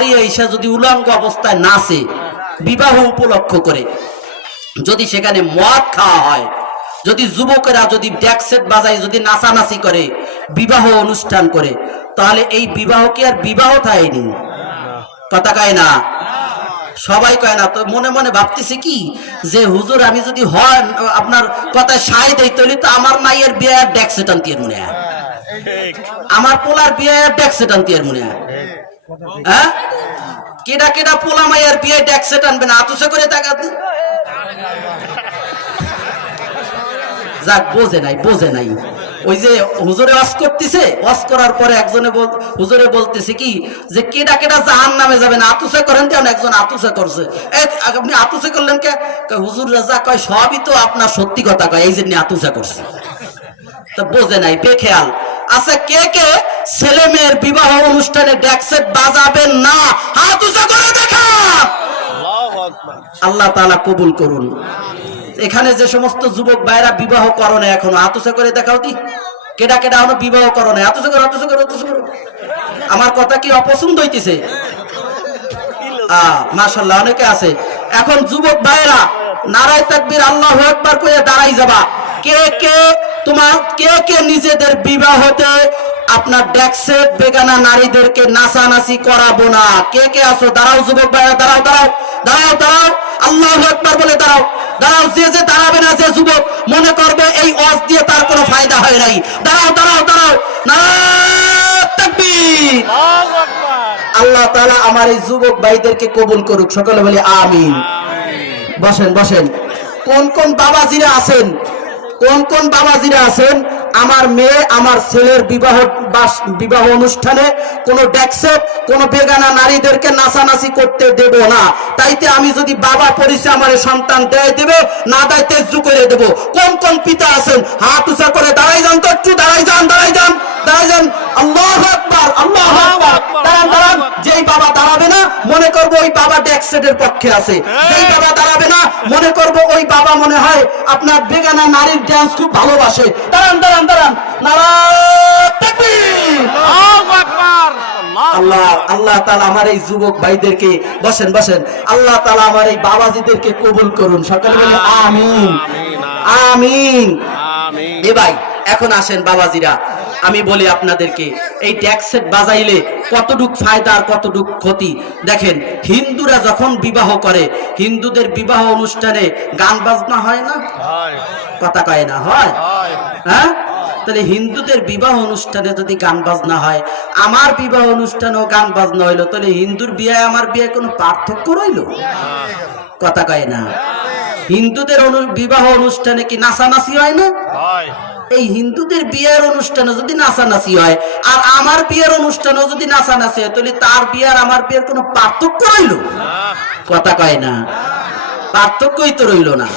নারী এসে যদি উলঙ্গ অবস্থায় নাচে বিবাহ উপলক্ষ করে, যদি সেখানে মদ খাওয়া হয়, যদি যুবকেরা যদি ডেক সেট বাজায় যদি নাচানাচি করে বিবাহ অনুষ্ঠান করে, তাহলে এই বিবাহ কি আর বিবাহ থাকেনি? কথা কয় না, সবাই কয় না। তো মনে মনে ভাবতেছে কি যে হুজুর আমি যদি হয় আপনার কথায় সায় দেই তাহলে তো আমার মাইয়ের বিয়ে ডেক সেট আনতে মনে হয়, আমার পোলার বিয়ে ডেক সেট আনতে মনে হয়। হ্যাঁ, কেডা কেডা পোলা মাইয়ের বিয়ে ডেক সেট আনবে না? আতুসে করে তাকাতে যাক, বোঝে নাই বোঝে নাই। ওই যে হুজুরে ওয়াজ করতেছে, ওয়াজ করার পরে একজনে হুজুরে বলতেছে কি যে কেডা কেডা জাহান্নামে যাবে না, আতুসে করেন কেন? একজন আতুসে করছে। আপনি আতুসে করলেন কে? হুজুর রাজা কয় সবই তো আপনার সত্যি কথা কয়, এই জন্য আতুসে করছে। তো বোঝে নাই, বেখেয়াল। আচ্ছা, কে কে ছেলে মেয়ের বিবাহ অনুষ্ঠানে ডেক সেট বাজাবেন না? হাত উঁচু করে দেখা। আল্লাহ তাআলা কবুল করুন। এখানে যে সমস্ত যুবক ভাইরা বিবাহ করো না এখনো, হাত উঁচু করে দেখাও দি। কেডা কেডা এখনো বিবাহ করো না? হাত উঁচু করো, হাত উঁচু করো, হাত উঁচু করো। আমার কথা কি অপছন্দ হইতেছে? মাশাআল্লাহ, অনেকে আছে। এখন যুবক ভাইরা নারায়ে তাকবীর আল্লাহু আকবার কইয়া দাঁড়াই যাবা। কে কে কে কে নিজেদের বিবাহতে আপনার ডেক সেট বেগানা নারীদেরকে নাচানাচি করাবো না? কে কে আছো? দাঁড়াও যুবক ভাইরা, দাঁড়াও দাঁড়াও দাঁড়াও দাঁড়াও, আল্লাহু আকবার বলে দাঁড়াও দাঁড়াও। যে যে দাঁড়াবে না, যে যুবক মনে করবে এই ওয়াজ দিয়ে তার কোনো ফায়দা হয় নাই, দাঁড়াও দাঁড়াও দাঁড়াও। নারায়ে তাকবীর। আল্লাহ তাআলা আমার এই যুবক ভাইদেরকে কবুল করুক, সকলে বলি আমিন। বসেন বসেন। কোন কোন বাবাজিরা আছেন, কোন কোন বাবাজিরা আছেন আমার মেয়ে আমার ছেলের বিবাহ অনুষ্ঠানে কোনো ডেক সেট কোনো বেগানা নারীদেরকে নাচানাচি করতে দেব না? তাইতে আমি যদি বাবা পরিচয় আমার সন্তান দেয় দেবে, না দেয় তেজু করে দেব। কোন কোন পিতা আছেন হাত উঁচা করে দাঁড়াই যান তো, একটু দাঁড়াই যান, দাঁড়াই যান, দাঁড়াই যান। আল্লাহু আকবার, আল্লাহু আকবার। দাঁড়ান দাঁড়ান। যেই বাবা দাঁড়াবে না মনে করবো ওই বাবা ডেক সেটের পক্ষে আছে। যেই বাবা দাঁড়াবে না মনে করবো ওই বাবা মনে হয় আপনার বেগানা নারীর ডান্স খুব ভালোবাসে। দাঁড়ান দাঁড়ান দাঁড়ান। নারায়ে তাকবীর। আল্লাহু আকবার। আল্লাহ আল্লাহ তাআলা আমার এই যুবক ভাইদেরকে, বসেন বসেন, আল্লাহ তাআলা আমার এই বাবাজিদেরকে কবুল করুন, সকলে বলে আমিন আমিন। এ ভাই এখন আসেন বাবাজিরা, আমি বলি আপনাদেরকে এই ডেক সেট বাজাইলে কতটুক ফায়দা আর কতটুক ক্ষতি দেখেন। হিন্দুরা যখন বিবাহ করে, হিন্দুদের বিবাহ অনুষ্ঠানে গান বাজনা হয় না? কথা কয় না? হয়। হ্যাঁ, তাহলে হিন্দুদের বিবাহ অনুষ্ঠানে যদি গান বাজনা হয়, আমার বিবাহ অনুষ্ঠানেও গান বাজনা হইলো, তাহলে হিন্দুর বিয়ে আমার বিয়ে কোনো পার্থক্য রইল? কথা কয় না। হিন্দুদের বিবাহ অনুষ্ঠানে কি নাচানাচি হয় না? এই হিন্দুদের বিয়ের অনুষ্ঠানে যদি নাচানাচি হয় আর আমার বিয়ের অনুষ্ঠানেও যদি নাচানাচি হয়, তাহলে তার বিয়ে আর আমার বিয়ের কোনো পার্থক্য রইল? কথা কয় না, পার্থক্যই তো রইল না।